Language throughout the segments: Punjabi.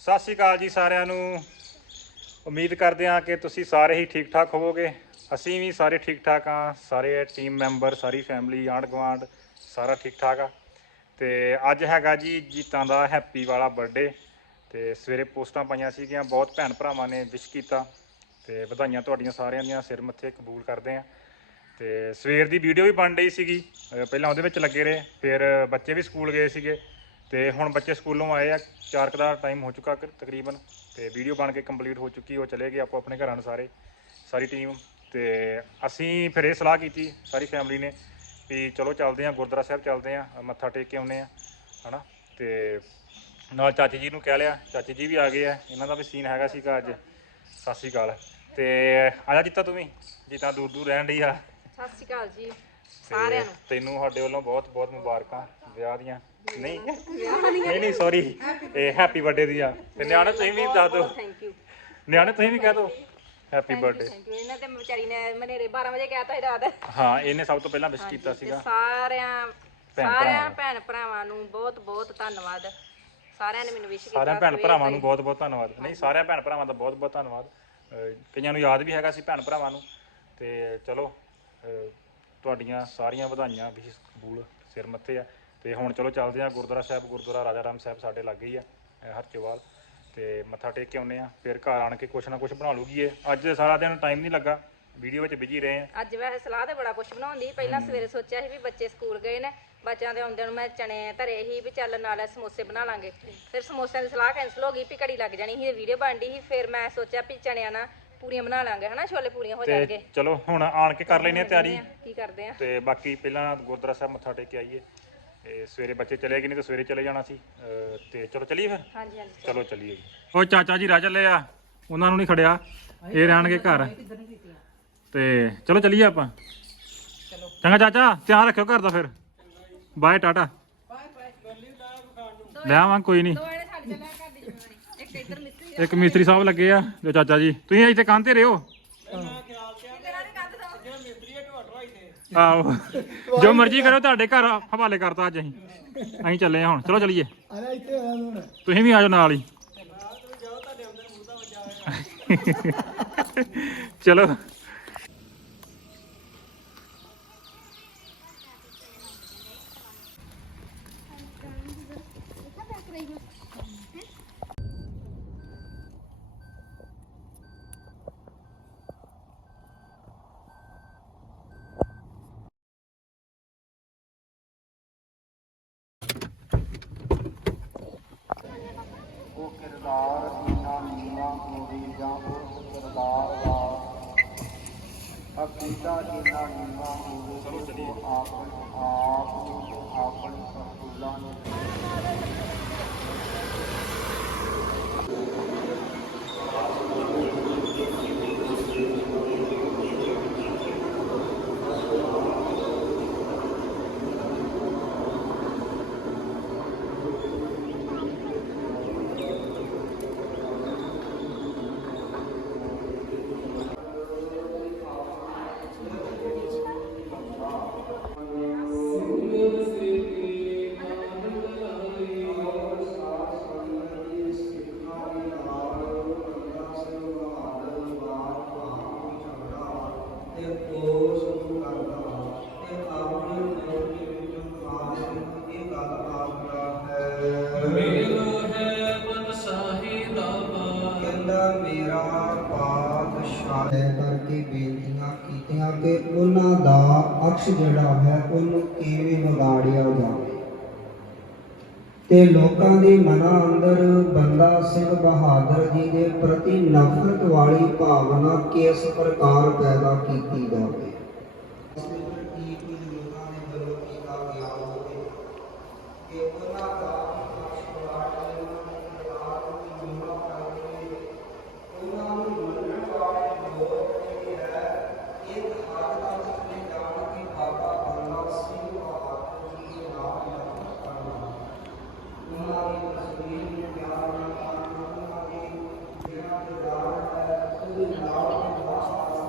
ਸਤਿ ਸ਼੍ਰੀ ਅਕਾਲ ਜੀ ਸਾਰਿਆਂ ਨੂੰ। ਉਮੀਦ ਕਰਦੇ ਹਾਂ ਕਿ ਤੁਸੀਂ ਸਾਰੇ ਹੀ ਠੀਕ ਠਾਕ ਹੋਵੋਗੇ। ਅਸੀਂ ਵੀ ਸਾਰੇ ਠੀਕ ਠਾਕ ਹਾਂ। ਸਾਰੇ ਟੀਮ ਮੈਂਬਰ ਸਾਰੀ ਫੈਮਿਲੀ ਆਂਢ ਗੁਆਂਢ ਸਾਰਾ ਠੀਕ ਠਾਕ ਆ। ਤੇ ਅੱਜ ਹੈਗਾ ਜੀ ਜੀਤਾਂ ਦਾ ਹੈਪੀ ਵਾਲਾ ਬਰਥਡੇ ਤੇ ਸਵੇਰੇ ਪੋਸਟਾਂ ਪਾਈਆਂ ਸੀਗੀਆਂ, ਬਹੁਤ ਭੈਣ ਭਰਾਵਾਂ ਨੇ ਵਿਸ਼ ਕੀਤਾ। ਤੇ ਵਧਾਈਆਂ ਤੁਹਾਡੀਆਂ ਸਾਰਿਆਂ ਦੀਆਂ ਸਿਰ ਮੱਥੇ ਕਬੂਲ ਕਰਦੇ ਆ ਤੇ ਸਵੇਰ ਦੀ ਵੀਡੀਓ ਵੀ ਬਣ ਰਹੀ ਸੀਗੀ। ਪਹਿਲਾਂ ਉਹਦੇ ਵਿੱਚ ਲੱਗੇ ਰਹੇ। ਫਿਰ ਬੱਚੇ ਵੀ ਸਕੂਲ ਗਏ ਸੀਗੇ। ਤੇ ਹੁਣ ਬੱਚੇ ਸਕੂਲੋਂ ਆਏ ਆ, ਚਾਰ ਕੁ ਦਾ ਟਾਈਮ ਹੋ ਚੁੱਕਾ ਤਕਰੀਬਨ ਤੇ ਵੀਡੀਓ ਬਣ ਕੇ ਕੰਪਲੀਟ ਹੋ ਚੁੱਕੀ, ਉਹ ਚਲੇ ਗਏ ਆਪੋ ਆਪਣੇ ਘਰਾਂ ਨੂੰ ਸਾਰੇ, ਸਾਰੀ ਟੀਮ ਤੇ ਅਸੀਂ ਫਿਰ ਇਹ ਸਲਾਹ ਕੀਤੀ ਸਾਰੀ ਫੈਮਿਲੀ ਨੇ ਵੀ ਚਲੋ ਚੱਲਦੇ ਆ ਗੁਰਦੁਆਰਾ ਸਾਹਿਬ ਚੱਲਦੇ ਆ ਮੱਥਾ ਟੇਕ ਕੇ ਆਉਨੇ ਆ ਹਨਾ? ਤੇ ਨਾਲ ਚਾਚੀ ਜੀ ਨੂੰ ਕਹਿ ਲਿਆ, ਚਾਚੀ ਜੀ ਵੀ ਆ ਗਏ ਆ, ਇਹਨਾਂ ਦਾ ਵੀ ਸੀਨ ਹੈਗਾ ਸੀਗਾ ਅੱਜ। ਸਤਿ ਸ਼੍ਰੀ ਅਕਾਲ। ਤੇ ਆਜਾ ਜੀਤਾ ਤੂੰ ਵੀ? ਜੀਤਾ ਦੂਰ ਦੂਰ ਰਹਿਣ ਡਈ ਆ। ਸਤਿ ਸ਼੍ਰੀ ਅਕਾਲ ਜੀ। ਸਾਰਿਆਂ ਨੂੰ। ਤੈਨੂੰ ਸਾਡੇ ਵੱਲੋਂ ਬਹੁਤ ਬਹੁਤ ਮੁਬਾਰਕਾਂ ਵਿਆਹ ਦੀਆਂ। ਨਹੀਂ ਨਹੀਂ ਨਹੀਂ ਸੌਰੀ ਇਹ ਹੈਪੀ ਬਰਥਡੇ ਦੀਆਂ ਤੇ ਨਿਆਣੇ ਤੁਸੀਂ ਵੀ ਦੱਸ ਦਿਓ। ਥੈਂਕ ਯੂ ਨਿਆਣੇ ਤੁਸੀਂ ਵੀ ਕਹਿ ਦਿਓ। ਹੈਪੀ ਬਰਥਡੇ ਥੈਂਕ ਯੂ ਇਹਨਾਂ ਤੇ ਵਿਚਾਰੀ ਨੇ ਮਨੇਰੇ 12 ਵਜੇ ਕਹਿਤਾ ਸੀ ਰਾਤ। ਹਾਂ ਇਹਨੇ ਸਭ ਤੋਂ ਪਹਿਲਾਂ ਵਿਸ਼ ਕੀਤਾ ਤੇ ਸੀਗਾ। ਸਾਰਿਆਂ ਭੈਣ ਸਾਰਿਆਂ ਭੈਣ ਭਰਾਵਾਂ ਨੂੰ ਬਹੁਤ ਬਹੁਤ ਧੰਨਵਾਦ। ਸਾਰਿਆਂ ਨੇ ਮੈਨੂੰ ਵਿਸ਼ ਕੀਤਾ ਸਾਰਿਆਂ ਭੈਣ ਭਰਾਵਾਂ ਨੂੰ ਬਹੁਤ ਬਹੁਤ ਧੰਨਵਾਦ। ਨਹੀਂ ਸਾਰਿਆਂ ਭੈਣ ਭਰਾਵਾਂ ਦਾ ਬਹੁਤ ਬਹੁਤ ਧੰਨਵਾਦ। ਅਹ ਕਈਆਂ ਨੂੰ ਯਾਦ ਵੀ ਹੈਗਾ ਸੀ ਭੈਣ ਭਰਾਵਾਂ ਨੂੰ। ਤੇ ਚਲੋ ਅਹ ਤੁਹਾਡੀਆਂ ਸਾਰੀਆਂ ਵਧਾਈਆਂ ਵੀ ਕਬੂਲ ਸਿਰ ਮੱਥੇ ਆ। ਤੇ ਹੁਣ ਚਲੋ ਚੱਲਦੇ ਆ, ਗੁਰਦੁਆਰਾ ਸਾਹਿਬ, ਗੁਰਦੁਆਰਾ ਰਾਜਾ ਰਾਮ ਸਾਹਿਬ ਸਾਡੇ ਲਾਗੇ ਹੀ ਆ ਅਹ ਤੇ ਮੱਥਾ ਟੇਕ ਕੇ ਆਉਨੇ ਆ, ਫਿਰ ਘਰ ਆਣ ਕੇ ਕੁਛ ਨਾ ਕੁਛ ਬਣਾ ਲੂਗੀ ਇਹ। ਅੱਜ ਸਾਰਾ ਦਿਨ ਟਾਈਮ ਨਹੀਂ ਲੱਗਾ ਵੀਡੀਓ ਵਿੱਚ ਬਿਜ਼ੀ ਰਹੇ ਆ। ਅੱਜ ਵੈਸੇ ਸਲਾਹ ਤੇ ਬੜਾ ਕੁਝ ਬਣਾਉਂਦੀ, ਪਹਿਲਾਂ ਸਵੇਰੇ ਸੋਚਿਆ ਸੀ ਵੀ ਬੱਚੇ ਸਕੂਲ ਗਏ ਨੇ, ਬੱਚਿਆਂ ਦੇ ਆਉਂਦੇ ਨੂੰ ਮੈਂ ਚਣੇ ਧਰੇ ਸੀ ਵੀ ਚੱਲ ਨਾਲ ਸਮੋਸੇ ਬਣਾ ਲਾਂਗੇ। ਫਿਰ ਸਮੋਸਿਆਂ ਦੀ ਸਲਾਹ ਕੈਨਸਲ ਹੋ ਗਈ ਵੀ ਘੜੀ ਲੱਗ ਜਾਣੀ ਸੀ ਵੀਡੀਓ ਬਣਦੀ ਸੀ, ਫਿਰ ਮੈਂ ਸੋਚਿਆ ਵੀ ਚਣਿਆਂ ਨਾਲ ਪੂਰੀਆਂ ਬਣਾ ਲਾਂਗੇ ਹਨਾ? ਛੋਲੇ ਪੂਰੀਆਂ ਹੋ ਤੇ ਜਾਣਗੇ। ਚਲੋ ਹੁਣ ਆਣ ਕੇ ਕਰ ਲੈਨੇ ਆ ਤਿਆਰੀ। ਕੀ ਕਰਦੇ ਆ ਤੇ ਬਾਕੀ ਪਹਿਲਾਂ ਗੁਰਦੁਆਰਾ ਸਾਹਿਬ ਮੱਥਾ ਟੇਕ ਕੇ ਆਈਏ। ਤੇ ਸਵੇਰੇ ਬੱਚੇ ਚਲੇ ਗਏ ਨਹੀਂ ਤਾਂ ਸਵੇਰੇ ਚਲੇ ਜਾਣਾ ਸੀ। ਅਹ ਤੇ ਚਲੋ ਚੱਲੀਏ ਫਿਰ? ਹਾਂਜੀ ਹਾਂਜੀ। ਚਲੋ ਚੱਲੀਏ ਜੀ। ਉਹ ਚਾਚਾ ਜੀ ਰਾਹ ਚੱਲੇ ਆ। ਉਹਨਾਂ ਨੂੰ ਨਹੀਂ ਖੜਿਆ। ਇਹ ਰਹਿਣਗੇ ਘਰ। ਤੇ ਚਲੋ ਚੱਲੀਏ ਆਪਾਂ। ਚੰਗਾ ਚਾਚਾ ਧਿਆਨ ਰੱਖਿਓ ਘਰ ਦਾ ਫਿਰ। Bye tata. ਲੈ ਆਵਾਂ ਕੋਈ ਨਹੀਂ। ਦੋੜੇ ਛੱਡ ਚੱਲਿਆ ਘਰ ਦੀ ਜਿੰਮੇਵਾਰੀ ਇੱਕ ਇੱਧਰ ਮਿੱਤਰੀ ਇੱਕ ਮਿਸਤਰੀ ਸਾਹਿਬ ਲੱਗੇ ਆ, ਜੋ ਚਾਚਾ ਜੀ। ਤੁਸੀਂ ਇੱਥੇ ਕੰਨ ਤੇ ਰਹੋ। ਆਹੋ। ਜੋ ਮਰਜ਼ੀ ਕਰੋ, ਤੁਹਾਡੇ ਘਰ ਹਵਾਲੇ ਕਰਤਾ ਅੱਜ ਅਸੀਂ। ਅਸੀਂ ਚੱਲੇ ਆ ਹੁਣ। ਚਲੋ ਚਲੀਏ। ਆਲਾ ਇੱਥੇ ਆ ਹੁਣ ਤੁਸੀਂ ਵੀ ਆਜੋ ਨਾਲ ਹੀ। ਚਲੋ। ਉਹ ਕਿਰਦਾਰ ਜਿੰਨਾ ਨੀਵਾ ਹੋਵੇ ਜਾਂ ਉਸ ਕਿਰਦਾਰ ਦਾ ਅਕੀਦਾ ਜਿੰਨਾ ਨੀਵਾ ਹੋਵੇ ਚਲੋ ਚਲੀਏ ਆਪਣੇ ਆਪ ਨੂੰ ਆਪਣੇ ਸਤਿਗੁਰਾਂ ਨੂੰ ਤੇ ਮੇਰਾ ਪਾਤਸ਼ਾਹ ਹੈ ਕਰਕੇ ਬੇਨਤੀਆਂ ਕੀਤੀਆਂ ਕਿ ਉਹਨਾਂ ਦਾ ਅਕਸ਼ ਜਿਹੜਾ ਹੈ ਉਹਨੂੰ ਕਿਵੇਂ ਵਿਗਾੜਿਆ ਜਾਵੇ। ਤੇ ਲੋਕਾਂ ਦੇ ਮਨਾਂ ਅੰਦਰ ਬੰਦਾ ਸਿੰਘ ਬਹਾਦਰ ਜੀ ਦੇ ਪ੍ਰਤੀ ਨਫ਼ਰਤ ਵਾਲੀ ਭਾਵਨਾ ਕਿਸ ਪ੍ਰਕਾਰ ਪੈਦਾ ਕੀਤੀ ਜਾਵੇ? ਕਿ ਉਹਨਾਂ ਦਾ ਅਸ਼ਵਾਦ ਉਹਨਾਂ ਦੀ ਜੁਮਾ ਕਰਕੇ ਉਹਨਾਂ ਨੂੰ ਮੰਨਣ ਵਾਲੇ ਲੋਕ ਜਿਹੜੇ ਹੈ ਇੱਕ ਹੱਦ ਤੱਕ ਚਲੇ ਜਾਣ ਕਿ ਬਾਬਾ ਬੰਦਾ ਸਿੰਘ ਬਹਾਦਰ ਜੀ ਦੇ ਨਾਮ ਨਫ਼ਰਤ ਕਰਨਾ ਉਹਨਾਂ ਦੀ ਤਸਵੀਰ ਨੂੰ ਪਿਆਰ ਨਾਲ ਪਾਲਣਾ ਉਹਨਾਂ ਦੀ ਜਿਹੜਾ ਕਿਰਦਾਰ ਹੈ ਉਹਦੇ ਨਾਲ ਦੀ ਵਾਸਤਾ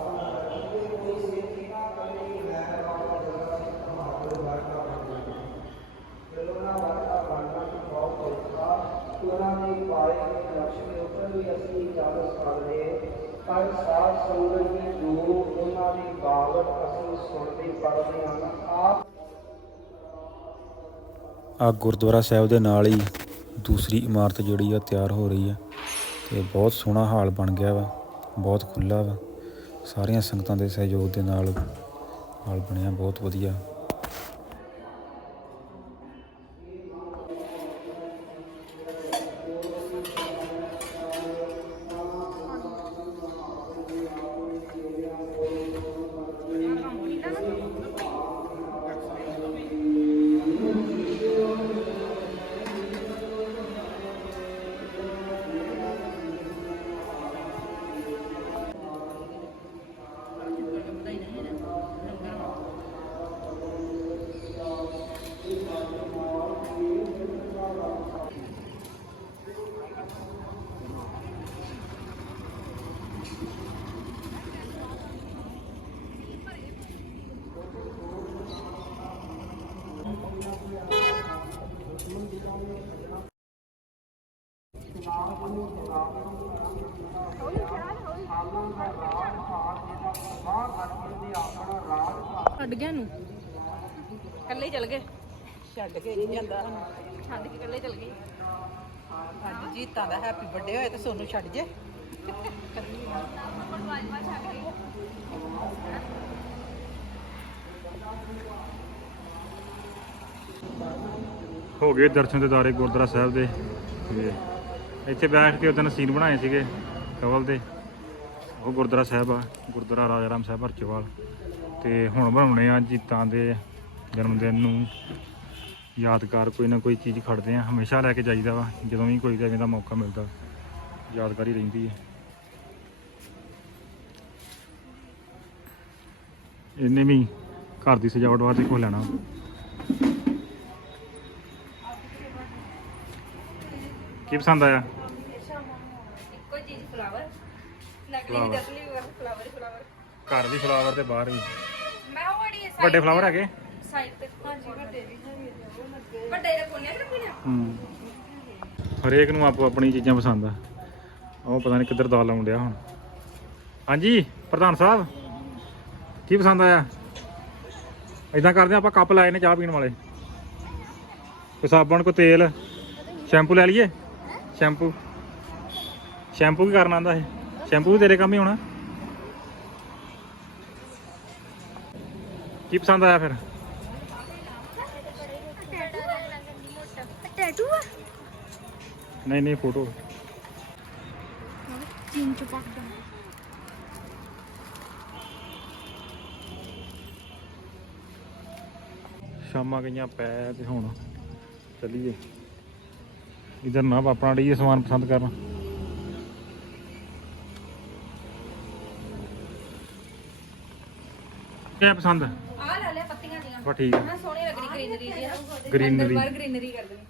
ਉਹਦੇ ਕੋਈ ਸੇਤੀ ਨਾ ਕਰੇ ਮੈਂ ਬਾਬਾ ਜਗਾ ਸਿੰਘ ਬਹਾਦਰ ਵਰਗਾ ਬਣਨਾ ਜਦੋਂ ਨਾ ਵਰਗਾ ਬਣਨਾ ਵੀ ਅਸੀਂ ਚੱਲ ਸਕਦੇ ਪਰ ਸਾਧ ਸੰਗਤ ਦੀ ਜੋ ਉਹਨਾਂ ਦੀ ਬਾਤ ਅਸੀਂ ਸੁਣਦੇ ਪੜ੍ਹਦੇ ਹਾਂ ਆਪ ਆ ਗੁਰਦੁਆਰਾ ਸਾਹਿਬ ਦੇ ਨਾਲ ਹੀ ਦੂਸਰੀ ਇਮਾਰਤ ਜਿਹੜੀ ਆ ਤਿਆਰ ਹੋ ਰਹੀ ਆ ਤੇ ਬਹੁਤ ਸੋਹਣਾ ਹਾਲ ਬਣ ਗਿਆ ਵਾ, ਬਹੁਤ ਖੁੱਲਾ ਵਾ। ਸਾਰੀਆਂ ਸੰਗਤਾਂ ਦੇ ਸਹਿਯੋਗ ਦੇ ਨਾਲ ਹਾਲ ਬਣਿਆ, ਬਹੁਤ ਵਧੀਆ। ਛੱਡ ਗਿਆ ਨੂੰ? ਇਕੱਲੇ ਹੀ ਚਲ ਗਏ। ਛੱਡ ਕੇ ਨਹੀਂ ਜਾਂਦਾ। ਛੱਡ ਕੇ ਇਕੱਲੇ ਚਲ ਗਏ। ਅੱਜ ਜੀਤਾਂ ਦਾ ਹੈਪੀ ਬਰਥਡੇ ਹੋਇਆ ਤੇ ਸੋਨੂੰ ਛੱਡ ਜੇ। ਹੋ ਗਏ ਦਰਸ਼ਨ ਦਿਦਾਰੇ ਗੁਰਦੁਆਰਾ ਸਾਹਿਬ ਦੇ। ਤੇ ਇੱਥੇ ਬੈਠ ਕੇ ਉਹਦਨ ਸੀਨ ਬਣਾਏ ਸੀਗੇ ਕਵਲ ਦੇ। ਉਹ ਗੁਰਦੁਆਰਾ ਸਾਹਿਬ ਆ, ਗੁਰਦੁਆਰਾ ਰਾਜਾ ਰਾਮ ਸਾਹਿਬ ਹਰਚੇਵਾਲ। ਤੇ ਹੁਣ ਬਣਾਉਣੇ ਆ ਜੀਤਾਂ ਦੇ ਜਨਮ ਦਿਨ ਨੂੰ। ਯਾਦਗਾਰ ਕੋਈ ਨਾ ਕੋਈ ਚੀਜ਼ ਖੜਦੇ ਆ, ਹਮੇਸ਼ਾ ਲੈ ਕੇ ਜਾਈਦਾ ਵਾ। ਜਦੋਂ ਵੀ ਕੋਈ ਐਵੇਂ ਦਾ ਮੌਕਾ ਮਿਲਦਾ, ਯਾਦਗਾਰੀ ਰਹਿੰਦੀ ਹੈ ਇਹਨੇ ਵੀ ਘਰ ਦੀ ਸਜਾਵਟ ਵਾਸਤੇ ਕੁਛ ਲੈਣਾ। ਕੀ ਪਸੰਦ ਆਇਆ? ਇੱਕੋ ਹੀ ਚੀਜ਼ ਫਲਾਵਰ। ਨਕਲੀ Flower. ਦੀ ਅਸਲੀ ਫਲਾਵਰ ਫਲਾਵਰ। ਘਰ ਵੀ ਫਲਾਵਰ ਤੇ ਬਾਹਰ ਵੀ। ਮੈਂ ਉਹ ਵਾਲੀ ਵੱਡੇ ਫਲਾਵਰ ਹੈਗੇ? ਸਾਈਡ ਤੇ। ਹਾਂਜੀ ਵੱਡੇ। ਵੀ ਹੈਗੇ ਵੱਡੇ ਦੇ ਕੋਨੇ ਤੇ ਰੱਖੀਆਂ ਹੂੰ। ਹਰੇਕ ਨੂੰ ਆਪੋ ਆਪਣੀ ਚੀਜ਼ਾਂ ਪਸੰਦ ਆ। ਉਹ ਪਤਾ ਨਹੀਂ ਕਿੱਧਰ ਦਾਲ ਲਾਉਣ ਡਿਆ ਹੁਣ। ਹਾਂਜੀ ਪ੍ਰਧਾਨ ਸਾਹਿਬ ਕੀ ਪਸੰਦ ਆਇਆ? ਇਦਾਂ ਕਰਦੇ ਆ ਆਪਾਂ ਕੱਪ ਲਾਏ ਨੇ ਚਾਹ ਪੀਣ ਵਾਲੇ। ਕੋਈ ਸਾਬਣ ਕੋਈ ਤੇਲ ਸ਼ੈਂਪੂ ਲੈ ਲਈਏ? ਸ਼ੈਂਪੂ। ਸ਼ੈਂਪੂ ਕੀ ਕਰਨਾ ਆਂਦਾ ਇਹ? ਸ਼ੈਂਪੂ ਵੀ ਤੇਰੇ ਕੰਮ ਹੀ ਹੋਣਾ। ਕੀ ਪਸੰਦ ਆਇਆ ਫਿਰ? ਟੈਟੂ ਆ। ਨਹੀਂ ਨਹੀਂ ਫੋਟੋ। ਚੀਨ ਚ ਸ਼ਾਮਾਂ ਗਈਆਂ ਪੈ ਤੇ ਹੁਣ ਚੱਲੀਏ। ਇਧਰ ਨਾ ਆਪਣਾ ਡਈਏ ਸਮਾਨ ਪਸੰਦ ਕਰਨ। ਕੀ ਪਸੰਦ? ਆ ਲੈ ਲੈ ਪੱਤੀਆਂ ਦੀਆਂ ਬਾ ਠੀਕ ਆ। ਨਾ ਸੋਹਣੀ ਲੱਗਣੀ ਗ੍ਰੀਨਰੀ ਦੀ ਹੈ Greenery। ਬਾਹਰ ਗ੍ਰੀਨਰੀ ਕਰ ਦੇਣੀ।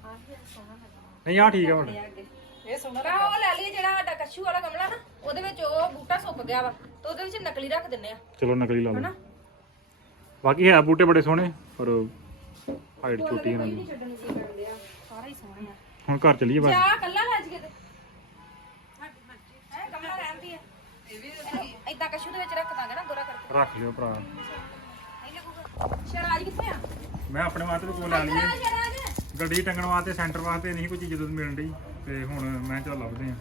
ਨਹੀਂ ਆ ਠੀਕ ਆ ਹੁਣ। ਇਹ ਸੋਹਣਾ ਮੈਂ ਉਹ ਲੈ ਲਈ ਜਿਹੜਾ ਸਾਡਾ ਕੱਛੂ ਵਾਲਾ ਗਮਲਾ ਨਾ ਉਹਦੇ ਵਿੱਚ ਉਹ ਬੂਟਾ ਸੁੱਕ ਗਿਆ ਵਾ ਤੇ ਉਹਦੇ ਵਿੱਚ ਨਕਲੀ ਰੱਖ ਦਿੰਨੇ ਆ। ਚਲੋ ਨਕਲੀ ਲਾ ਲਓ। ਹਨਾ? ਬਾਕੀ ਹੈ ਬੂਟੇ ਬੜੇ ਸੋਹਣੇ ਪਰ ਹਾਈਟ ਛੋਟੀ ਇਹਨਾਂ ਦੀ। ਛੱਡਣ ਕੀ ਕਰਦੇ ਆ ਸਾਰਾ ਹੀ ਸੋਹਣਾ ਆ। ਹੁਣ ਘਰ ਚੱਲੀਏ ਬਸ ਚਾਹ ਕੱਲਾ ਲੈ ਜਗੇ ਤੇ। ਹੈ ਗਮਲਾ ਰਹਿੰਦੀ ਹੈ ਇਹ ਵੀ ਇਦਾਂ ਕੱਛੂ ਦੇ ਵਿੱਚ ਰੱਖ ਦਾਂਗੇ ਨਾ ਗੋਰਾ ਕਰਕੇ। ਰੱਖ ਲਿਓ ਭਰਾ। ਨਹੀਂ ਲੱਗੂਗਾ। ਸ਼ਰਾਜ ਕਿੱਥੇ ਆ? ਮੈਂ ਆਪਣੇ ਵਾਸਤੇ ਵੀ ਕੋਲ ਲੈ ਲਈਏ। ਸ਼ਰਾਜ ਗੱਡੀ ਟੰਗਣ ਵਾਸਤੇ ਸੈਂਟਰ ਵਾਸਤੇ ਨਹੀਂ ਕੋਈ ਚੀਜ਼ ਜਦੋਂ ਮਿਲਣ ਡਈ। ਤੇ ਹੁਣ ਮੈਂ ਚੱਲ ਲੱਭਦੇ ਆ।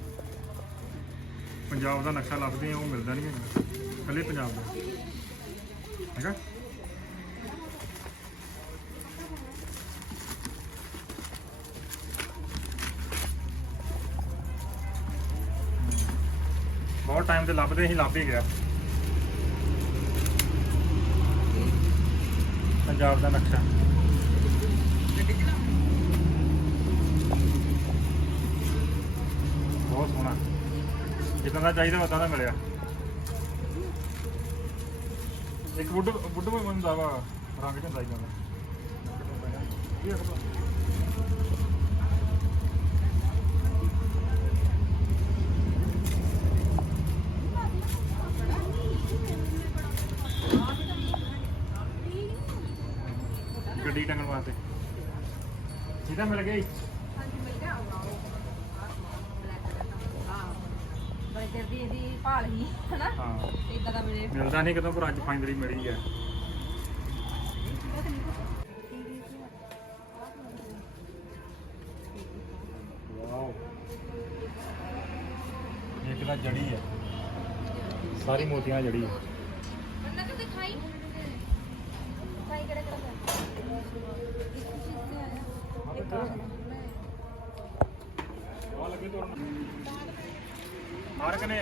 ਪੰਜਾਬ ਦਾ ਨਕਸ਼ਾ ਲੱਭਦੇ ਆ ਉਹ ਮਿਲਦਾ ਨਹੀਂ ਹੈਗਾ। ਕੱਲੇ ਪੰਜਾਬ ਦਾ। ਹੈਗਾ ਟਾਈਮ ਤੇ ਲੱਭਦੇ ਸੀ ਲੱਭ ਹੀ ਗਿਆ। ਪੰਜਾਬ ਦਾ ਨਕਸ਼ਾ। ਬਹੁਤ ਸੋਹਣਾ। ਜਿੱਦਾਂ ਦਾ ਚਾਹੀਦਾ, ਉਦਾਂ ਦਾ ਮਿਲਿਆ। ਇੱਕ ਬੁੱਢ ਬੁੱਢ ਕੋਈ ਬੰਦਾ ਵਾ, ਰੰਗ ਚ ਹੁੰਦਾ ਇਦਾਂ ਗੱਡੀ ਟੰਗਣ ਵਾਸਤੇ। ਇਹਦਾ ਮਿਲ ਗਿਆ ਜੀ। ਬੜੇ ਚਿਰ ਦੀ ਇਹਦੀ ਭਾਲ ਹੀ ਹਨਾ? ਹਾਂ। ਇਦਾਂ ਦਾ ਮਿਲੇ। ਮਿਲਦਾ ਨਹੀਂ ਕਦੋਂ ਪਰ ਅੱਜ ਫਾਈਨਲੀ ਮਿਲੀ ਹੈ ਵਾਓ। ਇਹ ਕਿਹਦਾ ਜੜੀ ਹੈ ਸਾਰੀ ਮੋਤੀਆਂ ਜੜੀ ਹੈ ਬੰਦਾ ਤੂੰ ਦਿਖਾਈ? ਦਿਖਾਈ ਕਿਹੜਾ ਕਿਹੜਾ ਮਾਰਕ ਨੇ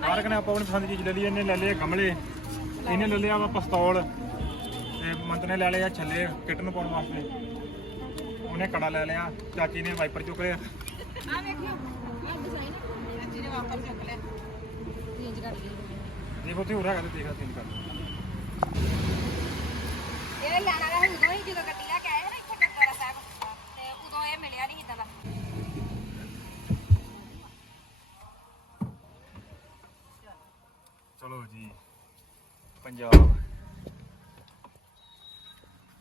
ਮਾਰਕ ਨੇ ਆਪਾਂ ਆਪਣੀ ਪਸੰਦ ਦੀ ਚੀਜ਼ ਲੈ ਲਈ ਇਹਨੇ ਲੈ ਲਏ ਗਮਲੇ ਇਹਨੇ ਲੈ ਲਿਆ ਵਾ ਪਿਸਤੌਲ ਤੇ ਮੰਤ ਨੇ ਲੈ ਲਿਆ ਛੱਲੇ ਕਿੱਟ ਨੂੰ ਪਾਉਣ ਵਾਸਤੇ। ਉਹਨੇ ਕੜਾ ਲੈ ਲਿਆ ਚਾਚੀ ਨੇ ਵਾਈਪਰ ਚੁੱਕ ਲਿਆ। ਆ ਵੇਖਿਓ ਆ ਡਿਜ਼ਾਈਨ ਚਾਚੀ ਨੇ ਵਾਪਰ ਚੁੱਕ ਲਿਆ। ਚੇਂਜ ਕਰ ਲਈ। ਦੇਖ ਉੱਥੇ ਹੋ ਰਿਹਾ ਤੇ ਦੇਖ ਤਿੰਨ ਕਰ। ਇਹ ਲੈਣਾ ਵਾ ਉਦੋਂ ਹੀ ਜਦੋਂ ਗੱਡੀ ਲੈ ਕੇ ਆਏ ਨਾ ਇੱਥੇ ਗੁਰਦੁਆਰਾ ਸਾਹਿਬ। ਤੇ ਉਦੋਂ ਇਹ ਮਿਲਿਆ ਨਹੀਂ ਇਦਾਂ ਦਾ। ਚਲੋ ਜੀ ਪੰਜਾਬ।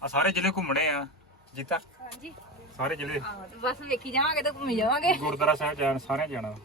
ਆ ਸਾਰੇ ਜ਼ਿਲ੍ਹੇ ਘੁੰਮਣੇ ਆ ਜੀਤਾ? ਹਾਂਜੀ। ਸਾਰੇ ਜ਼ਿਲ੍ਹੇ? ਬਸ ਵੇਖੀ ਜਾਵਾਂਗੇ ਤੇ ਘੁੰਮੀ ਜਾਵਾਂਗੇ। ਗੁਰਦੁਆਰਾ ਸਾਹਿਬ ਜਾਣ ਸਾਰਿਆਂ ਜਾਣਾ।